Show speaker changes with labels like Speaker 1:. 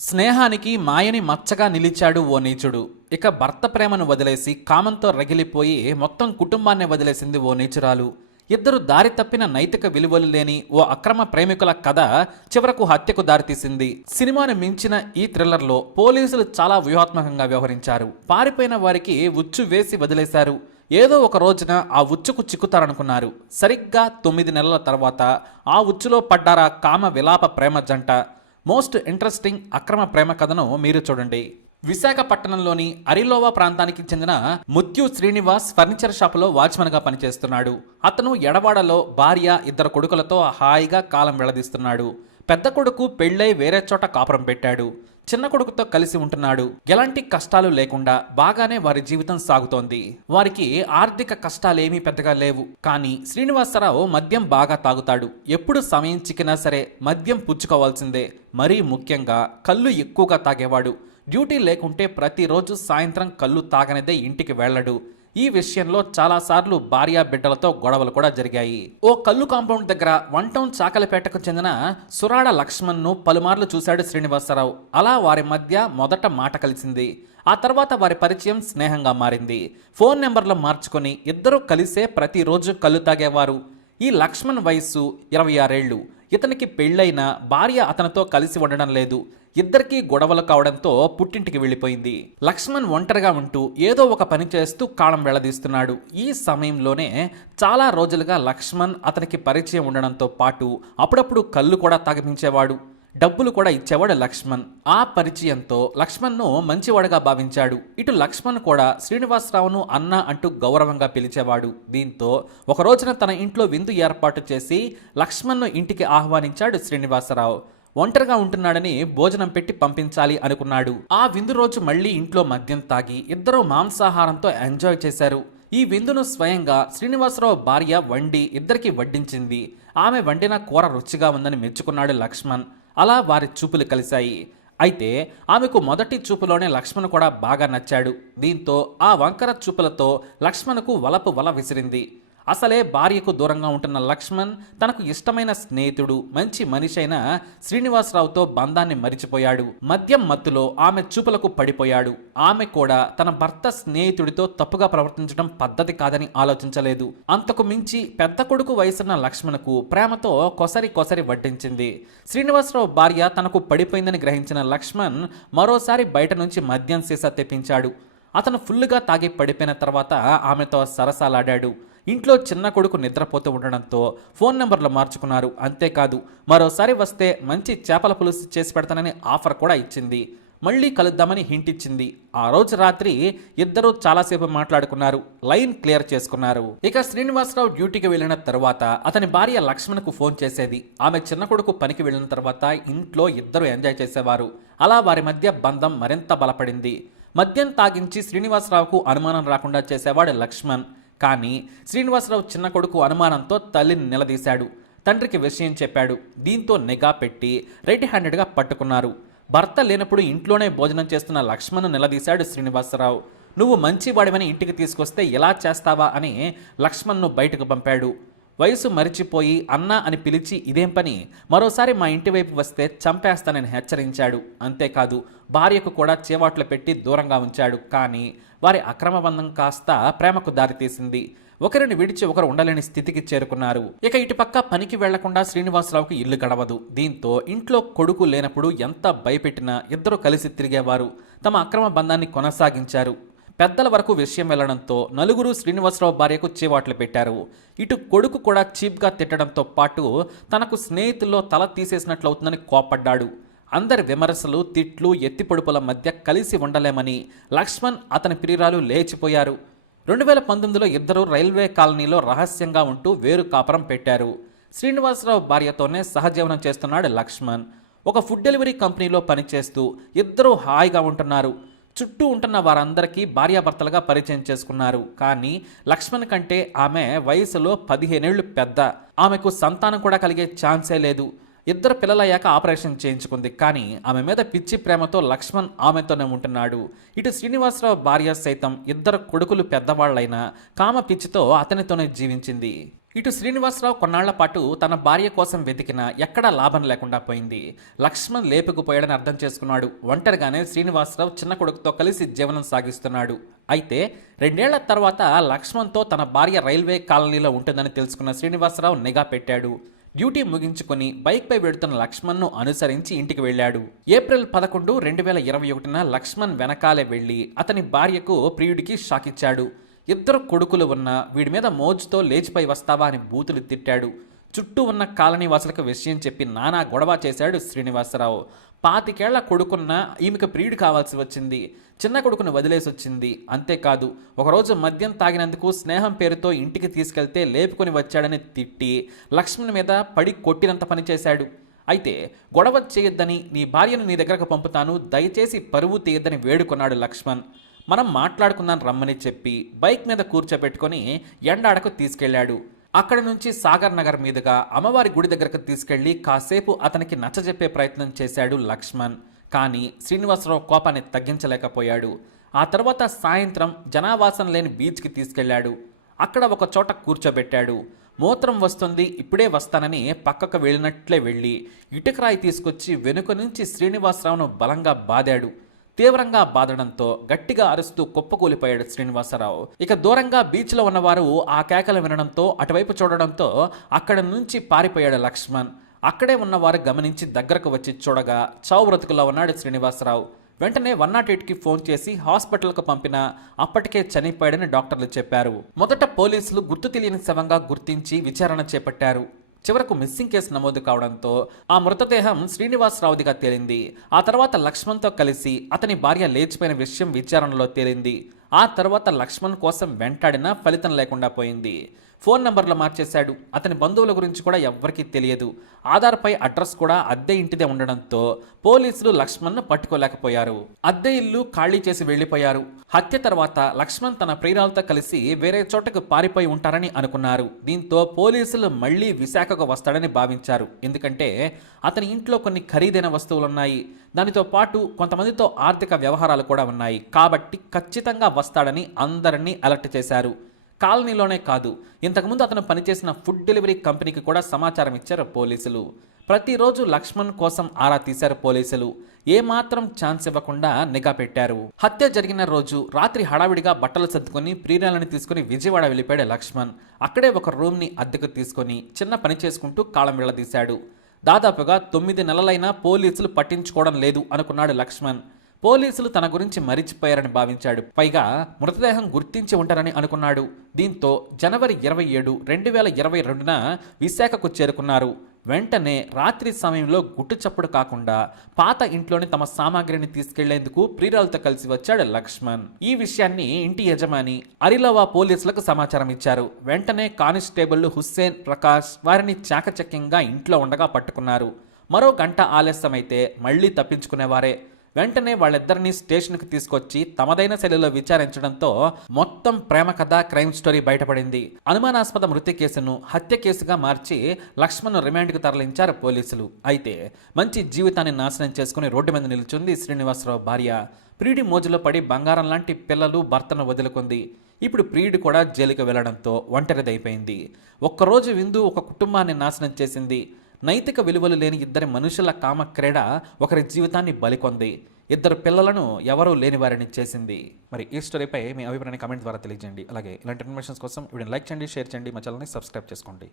Speaker 1: స్నేహానికి మాయని మచ్చగా నిలిచాడు ఓ నీచుడు. ఇక భర్త ప్రేమను వదిలేసి కామంతో రగిలిపోయి మొత్తం కుటుంబాన్ని వదిలేసింది ఓ నీచురాలు. ఇద్దరు దారి తప్పిన నైతిక విలువలు లేని ఓ అక్రమ ప్రేమికుల కథ చివరకు హత్యకు దారితీసింది. సినిమాను మించిన ఈ థ్రిల్లర్లో పోలీసులు చాలా వ్యూహాత్మకంగా వ్యవహరించారు. పారిపోయిన వారికి ఉచ్చు వేసి వదిలేశారు. ఏదో ఒక రోజున ఆ ఉచ్చుకు చిక్కుతారనుకున్నారు. సరిగ్గా తొమ్మిది నెలల తర్వాత ఆ ఉచ్చులో పడ్డారా కామ విలాప ప్రేమ జంట. మోస్ట్ ఇంట్రెస్టింగ్ అక్రమ ప్రేమ కథను మీరు చూడండి. విశాఖపట్నంలోని అరిలోవా ప్రాంతానికి చెందిన ముత్యు శ్రీనివాస్ ఫర్నిచర్ షాపులో వాచ్మెన్గా పనిచేస్తున్నాడు. అతను ఎడవాడలో భార్య ఇద్దరు కొడుకులతో హాయిగా కాలం వెళ్ళదీస్తున్నాడు. పెద్ద కొడుకు పెళ్ళై వేరే చోట కాపురం పెట్టాడు. చిన్న కొడుకుతో కలిసి ఉంటున్నాడు. ఎలాంటి కష్టాలు లేకుండా బాగానే వారి జీవితం సాగుతోంది. వారికి ఆర్థిక కష్టాలేమీ పెద్దగా లేవు. కానీ శ్రీనివాసరావు మద్యం బాగా తాగుతాడు. ఎప్పుడు సమయం చిక్కినా సరే మద్యం పుచ్చుకోవాల్సిందే. మరీ ముఖ్యంగా కళ్ళు ఎక్కువగా తాగేవాడు. డ్యూటీ లేకుంటే ప్రతిరోజు సాయంత్రం కళ్ళు తాగనిదే ఇంటికి వెళ్ళడు. ఈ విషయంలో చాలాసార్లు భార్యా బిడ్డలతో గొడవలు కూడా జరిగాయి. ఓ కల్లు కాంపౌండ్ దగ్గర వన్ టౌన్ చాకలపేటకు చెందిన సురాడ లక్ష్మణ్ను పలుమార్లు చూశాడు శ్రీనివాసరావు. అలా వారి మధ్య మొదట మాట కలిసింది. ఆ తర్వాత వారి పరిచయం స్నేహంగా మారింది. ఫోన్ నెంబర్లు మార్చుకొని ఇద్దరూ కలిసే ప్రతిరోజు కళ్ళు తాగేవారు. ఈ లక్ష్మణ్ వయస్సు ఇరవై ఆరేళ్ళు ఇతనికి పెళ్ళైన భార్య అతనితో కలిసి ఉండడం లేదు. ఇద్దరికీ గొడవలు కావడంతో పుట్టింటికి వెళ్ళిపోయింది. లక్ష్మణ్ ఒంటరిగా ఉంటూ ఏదో ఒక పని చేస్తూ కాలం వెళ్ళదీస్తున్నాడు. ఈ సమయంలోనే చాలా రోజులుగా లక్ష్మణ్ అతనికి పరిచయం ఉండడంతో పాటు అప్పుడప్పుడు కళ్ళు కూడా తగిపించేవాడు డబ్బులు కూడా ఇచ్చేవాడు లక్ష్మణ్. ఆ పరిచయంతో లక్ష్మణ్ను మంచివాడుగా భావించాడు. ఇటు లక్ష్మణ్ కూడా శ్రీనివాసరావును అన్న అంటూ గౌరవంగా పిలిచేవాడు. దీంతో ఒక రోజున తన ఇంట్లో విందు ఏర్పాటు చేసి లక్ష్మణ్ను ఇంటికి ఆహ్వానించాడు శ్రీనివాసరావు. ఒంటరిగా ఉంటున్నాడని భోజనం పెట్టి పంపించాలి అనుకున్నాడు. ఆ విందు రోజు మళ్ళీ ఇంట్లో మద్యం తాగి ఇద్దరూ మాంసాహారంతో ఎంజాయ్ చేశారు. ఈ విందును స్వయంగా శ్రీనివాసరావు భార్య వండి ఇద్దరికి వడ్డించింది. ఆమె వండిన కూర రుచిగా ఉందని మెచ్చుకున్నాడు లక్ష్మణ్. అలా వారి చూపులు కలిశాయి. అయితే ఆమెకు మొదటి చూపులోనే లక్ష్మణ్ కూడా బాగా నచ్చాడు. దీంతో ఆ వంకర చూపులతో లక్ష్మణ్కు వలపు వల విసిరింది. అసలే భార్యకు దూరంగా ఉంటున్న లక్ష్మణ్ తనకు ఇష్టమైన స్నేహితుడు మంచి మనిషి అయిన శ్రీనివాసరావుతో బంధాన్ని మరిచిపోయాడు. మద్యం మత్తులో ఆమె చూపులకు పడిపోయాడు. ఆమె కూడా తన భర్త స్నేహితుడితో తప్పుగా ప్రవర్తించడం పద్ధతి కాదని ఆలోచించలేదు. అంతకు మించి పెద్ద కొడుకు వయసున్న లక్ష్మణ్కు ప్రేమతో కొసరి కొసరి వడ్డించింది. శ్రీనివాసరావు భార్య తనకు పడిపోయిందని గ్రహించిన లక్ష్మణ్ మరోసారి బయట నుంచి మద్యం సీసా తెప్పించాడు. అతను ఫుల్లుగా తాగి పడిపోయిన తర్వాత ఆమెతో సరసాలాడాడు. ఇంట్లో చిన్న కొడుకు నిద్రపోతూ ఉండడంతో ఫోన్ నెంబర్లు మార్చుకున్నారు. అంతేకాదు మరోసారి వస్తే మంచి చేపల పులుసు చేసి పెడతానని ఆఫర్ కూడా ఇచ్చింది. మళ్ళీ కలుద్దామని హింట్ ఇచ్చింది. ఆ రోజు రాత్రి ఇద్దరూ చాలాసేపు మాట్లాడుకున్నారు. లైన్ క్లియర్ చేసుకున్నారు. ఇక శ్రీనివాసరావు డ్యూటీకి వెళ్ళిన తర్వాత అతని భార్య లక్ష్మణ్కు ఫోన్ చేసేది. ఆమె చిన్న కొడుకు పనికి వెళ్ళిన తర్వాత ఇంట్లో ఇద్దరు ఎంజాయ్ చేసేవారు. అలా వారి మధ్య బంధం మరింత బలపడింది. మద్యం తాగించి శ్రీనివాసరావుకు అనుమానం రాకుండా చేసేవాడు లక్ష్మణ్. కానీ శ్రీనివాసరావు చిన్న కొడుకు అనుమానంతో తల్లిని నిలదీశాడు. తండ్రికి విషయం చెప్పాడు. దీంతో నిఘా పెట్టి రెడ్ హ్యాండెడ్గా పట్టుకున్నారు. భర్త లేనప్పుడు ఇంట్లోనే భోజనం చేస్తున్న లక్ష్మణ్ నిలదీశాడు శ్రీనివాసరావు. నువ్వు మంచివాడివని ఇంటికి తీసుకొస్తే ఎలా చేస్తావా? అని లక్ష్మణ్ను బయటకు పంపాడు. వయసు మరిచిపోయి అన్న అని పిలిచి ఇదేం పని? మరోసారి మా ఇంటి వైపు వస్తే చంపేస్తానని హెచ్చరించాడు. అంతేకాదు భార్యకు కూడా చేవాట్లు పెట్టి దూరంగా ఉంచాడు. కానీ వారి అక్రమ బంధం కాస్త ప్రేమకు దారితీసింది. ఒకరిని విడిచి ఒకరు ఉండలేని స్థితికి చేరుకున్నారు. ఇక ఇటుపక్క పనికి వెళ్ళకుండా శ్రీనివాసరావుకి ఇల్లు గడవదు. దీంతో ఇంట్లో కొడుకు లేనప్పుడు ఎంత భయపెట్టినా ఇద్దరు కలిసి తిరిగేవారు. తమ అక్రమ బంధాన్ని కొనసాగించారు. పెద్దల వరకు విషయం వెళ్ళడంతో నలుగురు శ్రీనివాసరావు భార్యకు చేవాట్లు పెట్టారు. ఇటు కొడుకు కూడా చీప్గా తిట్టడంతో పాటు తనకు స్నేహితుల్లో తల తీసేసినట్లు అవుతుందని కోపడ్డాడు అందరి విమర్శలు తిట్లు ఎత్తిపొడుపుల మధ్య కలిసి ఉండలేమని లక్ష్మణ్ అతని ప్రియురాలు లేచిపోయారు. రెండు వేల పంతొమ్మిదిలో ఇద్దరు రైల్వే కాలనీలో రహస్యంగా ఉంటూ వేరు కాపురం పెట్టారు. శ్రీనివాసరావు భార్యతోనే సహజీవనం చేస్తున్నాడు లక్ష్మణ్. ఒక ఫుడ్ డెలివరీ కంపెనీలో పనిచేస్తూ ఇద్దరూ హాయిగా ఉంటున్నారు. చుట్టూ ఉంటున్న వారందరికీ భార్యాభర్తలుగా పరిచయం చేసుకున్నారు. కానీ లక్ష్మణ్ కంటే ఆమె వయసులో పదిహేనేళ్ళు పెద్ద. ఆమెకు సంతానం కూడా కలిగే ఛాన్సే లేదు. ఇద్దరు పిల్లలయ్యాక ఆపరేషన్ చేయించుకుంది. కానీ ఆమె మీద పిచ్చి ప్రేమతో లక్ష్మణ్ ఆమెతోనే ఉంటున్నాడు. ఇటు శ్రీనివాసరావు భార్య సైతం ఇద్దరు కొడుకులు పెద్దవాళ్ళైన కామ పిచ్చితో అతనితోనే జీవించింది. ఇటు శ్రీనివాసరావు కొన్నాళ్ళ పాటు తన భార్య కోసం వెతికిన ఎక్కడా లాభం లేకుండా పోయింది. లక్ష్మణ్ లేపుకుపోయాడని అర్థం చేసుకున్నాడు. ఒంటరిగానే శ్రీనివాసరావు చిన్న కొడుకుతో కలిసి జీవనం సాగిస్తున్నాడు. అయితే రెండేళ్ళ తర్వాత లక్ష్మణ్తో తన భార్య రైల్వే కాలనీలో ఉంటుందని తెలుసుకున్న శ్రీనివాసరావు నిఘా పెట్టాడు. డ్యూటీ ముగించుకొని బైక్పై వెడుతున్న లక్ష్మణ్ను అనుసరించి ఇంటికి వెళ్ళాడు. ఏప్రిల్ పదకొండు రెండు వేల ఇరవై ఒకటిన లక్ష్మణ్ వెనకాలే వెళ్ళి అతని భార్యకు ప్రియుడికి షాక్ ఇచ్చాడు ఇద్దరు కొడుకులు ఉన్న వీడి మీద మోజుతో లేచిపై వస్తావా అని బూతులు తిట్టాడు. చుట్టూ ఉన్న కాలనీవాసులకు విషయం చెప్పి నానా గొడవ చేశాడు శ్రీనివాసరావు. పాతికేళ్ళ కొడుకున్న ఈమెకు ప్రియుడు కావాల్సి వచ్చింది. చిన్న కొడుకును వదిలేసి వచ్చింది. అంతేకాదు ఒకరోజు మద్యం తాగినందుకు స్నేహం పేరుతో ఇంటికి తీసుకెళ్తే లేపుకొని వచ్చాడని తిట్టి లక్ష్మణ్ మీద పడి కొట్టినంత పని చేశాడు. అయితే గొడవ చేయొద్దని నీ భార్యను నీ దగ్గరకు పంపుతాను. దయచేసి పరువు తీయద్దని వేడుకున్నాడు లక్ష్మణ్. మనం మాట్లాడుకుందాం రమ్మని చెప్పి బైక్ మీద కూర్చోబెట్టుకొని ఎండాడకు తీసుకెళ్ళాడు అక్కడి నుంచి సాగర్ నగర్ మీదుగా అమ్మవారి గుడి దగ్గరకు తీసుకెళ్ళి కాసేపు అతనికి నచ్చజెప్పే ప్రయత్నం చేశాడు లక్ష్మణ్. కానీ శ్రీనివాసరావు కోపాన్ని తగ్గించలేకపోయాడు. ఆ తర్వాత సాయంత్రం జనావాసం లేని బీచ్కి తీసుకెళ్ళాడు అక్కడ ఒక చోట కూర్చోబెట్టాడు. మూత్రం వస్తుంది ఇప్పుడే వస్తానని పక్కకు వెళ్ళినట్లే వెళ్ళి ఇటుకరాయి తీసుకొచ్చి వెనుక నుంచి శ్రీనివాసరావును బలంగా బాదాడు. తీవ్రంగా బాధడంతో గట్టిగా అరుస్తూ కుప్పకూలిపోయాడు శ్రీనివాసరావు. ఇక దూరంగా బీచ్లో ఉన్నవారు ఆ కేకలు వినడంతో అటువైపు చూడడంతో అక్కడ నుంచి పారిపోయాడు లక్ష్మణ్. అక్కడే ఉన్నవారు గమనించి దగ్గరకు వచ్చి చూడగా చావు బ్రతుకులో ఉన్నాడు శ్రీనివాసరావు. వెంటనే వన్ నాట్ ఎయిట్కి ఫోన్ చేసి హాస్పిటల్కు పంపిన అప్పటికే చనిపోయాడని డాక్టర్లు చెప్పారు. మొదట పోలీసులు గుర్తు తెలియని శవంగా గుర్తించి విచారణ చేపట్టారు. చివరకు మిస్సింగ్ కేసు నమోదు కావడంతో ఆ మృతదేహం శ్రీనివాసరావుదిగా తేలింది. ఆ తర్వాత లక్ష్మణ్తో కలిసి అతని భార్య లేచిపోయిన విషయం విచారణలో తేలింది. ఆ తర్వాత లక్ష్మణ్ కోసం వెంటాడినా ఫలితం లేకుండా పోయింది. ఫోన్ నంబర్లు మార్చేశాడు. అతని బంధువుల గురించి కూడా ఎవ్వరికీ తెలియదు. ఆధార్పై అడ్రస్ కూడా అద్దె ఇంటిదే ఉండడంతో పోలీసులు లక్ష్మణ్ను పట్టుకోలేకపోయారు. అద్దె ఇల్లు ఖాళీ చేసి వెళ్ళిపోయారు హత్య తర్వాత లక్ష్మణ్ తన ప్రియురాలతో కలిసి వేరే చోటకు పారిపోయి ఉంటారని అనుకున్నారు. దీంతో పోలీసులు మళ్ళీ విశాఖకు వస్తాడని భావించారు. ఎందుకంటే అతని ఇంట్లో కొన్ని ఖరీదైన వస్తువులున్నాయి. దానితో పాటు కొంతమందితో ఆర్థిక వ్యవహారాలు కూడా ఉన్నాయి. కాబట్టి ఖచ్చితంగా వస్తాడని అందరినీ అలర్ట్ చేశారు. కాలనీలోనే కాదు. ఇంతకుముందు అతను పనిచేసిన ఫుడ్ డెలివరీ కంపెనీకి కూడా సమాచారం ఇచ్చారు పోలీసులు. ప్రతిరోజు లక్ష్మణ్ కోసం ఆరా తీశారు పోలీసులు. ఏమాత్రం ఛాన్స్ ఇవ్వకుండా నిఘా పెట్టారు. హత్య జరిగిన రోజు రాత్రి హడావిడిగా బట్టలు సర్దుకొని ప్రియురాలని తీసుకుని విజయవాడ వెళ్ళిపోయాడు లక్ష్మణ్. అక్కడే ఒక రూమ్ని అద్దెకు తీసుకొని చిన్న పని చేసుకుంటూ కాలం వెళ్ళదీశాడు. దాదాపుగా తొమ్మిది నెలలైనా పోలీసులు పట్టించుకోవడం లేదు అనుకున్నాడు లక్ష్మణ్. పోలీసులు తన గురించి మరిచిపోయారని భావించాడు. పైగా మృతదేహం గుర్తించి ఉంటారని అనుకున్నాడు. దీంతో జనవరి ఇరవై ఏడు రెండు వేల ఇరవై రెండున విశాఖకు చేరుకున్నారు. వెంటనే రాత్రి సమయంలో గుట్టు చప్పుడు కాకుండా పాత ఇంట్లోని తమ సామాగ్రిని తీసుకెళ్ళేందుకు ప్రియురాలతో కలిసి వచ్చాడు లక్ష్మణ్. ఈ విషయాన్ని ఇంటి యజమాని అరిలవా పోలీసులకు సమాచారం ఇచ్చారు. వెంటనే కానిస్టేబుల్ హుస్సేన్ ప్రకాష్ వారిని చాకచక్యంగా ఇంట్లో ఉండగా పట్టుకున్నారు. మరో గంట ఆలస్యమైతే మళ్ళీ తప్పించుకునేవారే. వెంటనే వాళ్ళిద్దరినీ స్టేషన్కి తీసుకొచ్చి తమదైన శైలిలో విచారించడంతో మొత్తం ప్రేమ కథ క్రైమ్ స్టోరీ బయటపడింది. అనుమానాస్పద మృతి కేసును హత్య కేసుగా మార్చి లక్ష్మణ్ రిమాండ్కు తరలించారు పోలీసులు. అయితే మంచి జీవితాన్ని నాశనం చేసుకుని రోడ్డు మీద నిలుచుంది శ్రీనివాసరావు భార్య. ప్రియుడి మోజులో పడి బంగారం లాంటి పిల్లలు భర్తను వదులుకుంది. ఇప్పుడు ప్రియుడు కూడా జైలుకు వెళ్ళడంతో ఒంటరిదైపోయింది. ఒక్కరోజు విందు ఒక కుటుంబాన్ని నాశనం చేసింది. నైతిక విలువలు లేని ఇద్దరి మనుషుల కామ క్రీడ ఒకరి జీవితాన్ని బలికొంది ఇద్దరు పిల్లలను ఎవరూ లేని వారిని చేసింది. మరి ఈ స్టోరీపై మీ అభిప్రాయాన్ని కామెంట్ ద్వారా తెలియజేయండి. అలాగే ఇలాంటి ఇన్ఫర్మేషన్స్ కోసం వీడిని లైక్ చేయండి షేర్ చేయండి. మా ఛానల్ని సబ్స్క్రైబ్ చేసుకోండి.